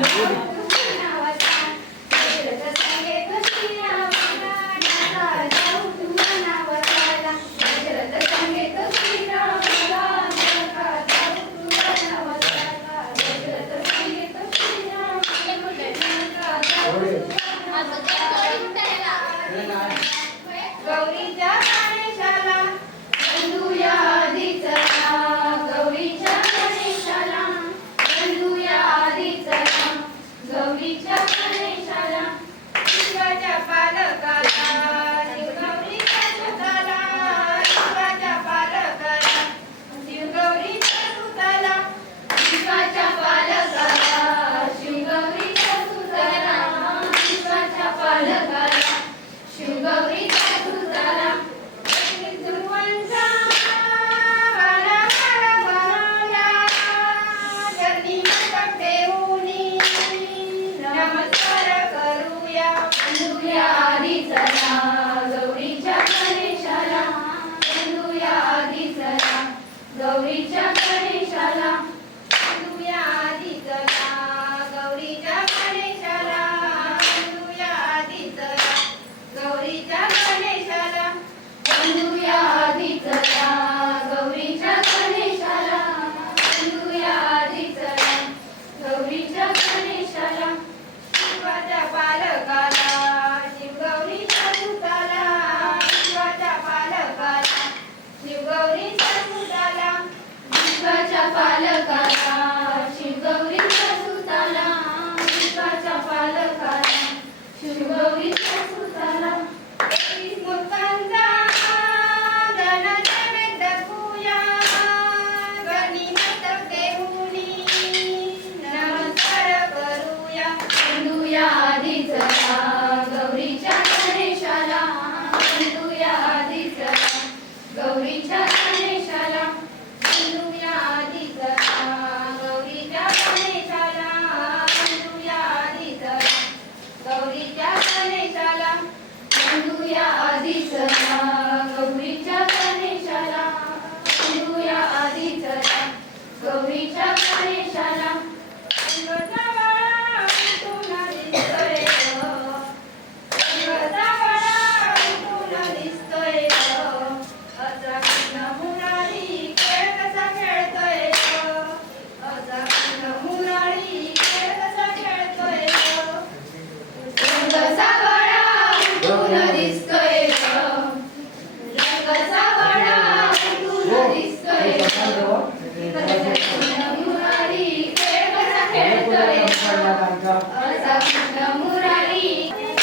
Gracias.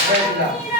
Venga.